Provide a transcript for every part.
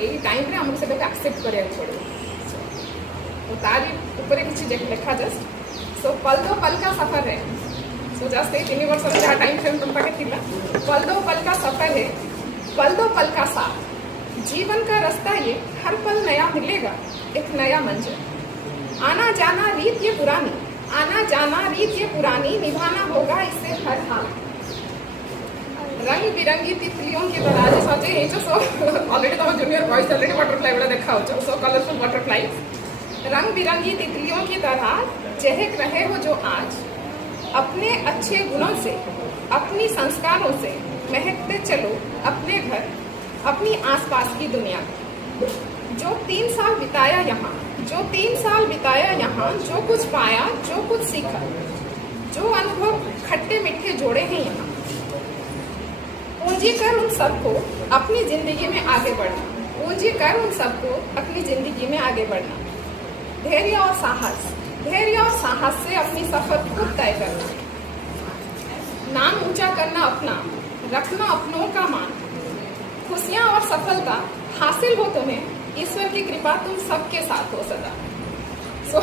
यही टाइम आमको से एक्सेप्ट करा पड़ो। तो तारी ऊपर किसी लिखा जस्ट सो पल दो पल का सफर है। सो जस्ट ये 3 वर्ष जहाँ टाइम फ्रेम तुम पाखे थिला पल दो पल का सफर है, पल दो पल का साथ, जीवन का रास्ता ये हर पल नया मिलेगा एक नया मंजिल। आना जाना रीत ये पुरानी, आना जाना रीत ये पुरानी, निभाना होगा इससे हर हाल। रंग बिरंगी तितलियों की तरह सजे ये जो सो ऑलरेडी तुम जूनियर बॉयज ऑलरेडी बटरफ्लाई गुड़ा देखा हो सो कलरफुल बटरफ्लाई। रंग बिरंगी तितलियों की तरह चहक रहे हो जो आज, अपने अच्छे गुणों से अपनी संस्कारों से महकते चलो अपने घर अपनी आसपास की दुनिया। जो 3 साल बिताया यहाँ, जो 3 साल बिताया यहाँ, जो कुछ पाया जो कुछ सीखा, जो अनुभव खट्टे मीठे जोड़े हैं यहाँ, पूंजी कर उन सबको अपनी जिंदगी में आगे बढ़ना, पूंजी कर उन सबको अपनी जिंदगी में आगे बढ़ना। धैर्य और साहस, धैर्य और साहस से अपनी सफर खुद तय करना, नाम ऊंचा करना अपना, रखना अपनों का मान। खुशियां और सफलता हासिल हो तुम्हें, ईश्वर की कृपा तुम सबके साथ हो सदा। सो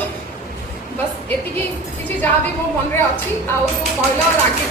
बस एतिकी किसी जहाँ भी मो मन रे अच्छी आ जो महिला और राखी